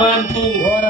mantu. Bora.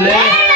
Yeah.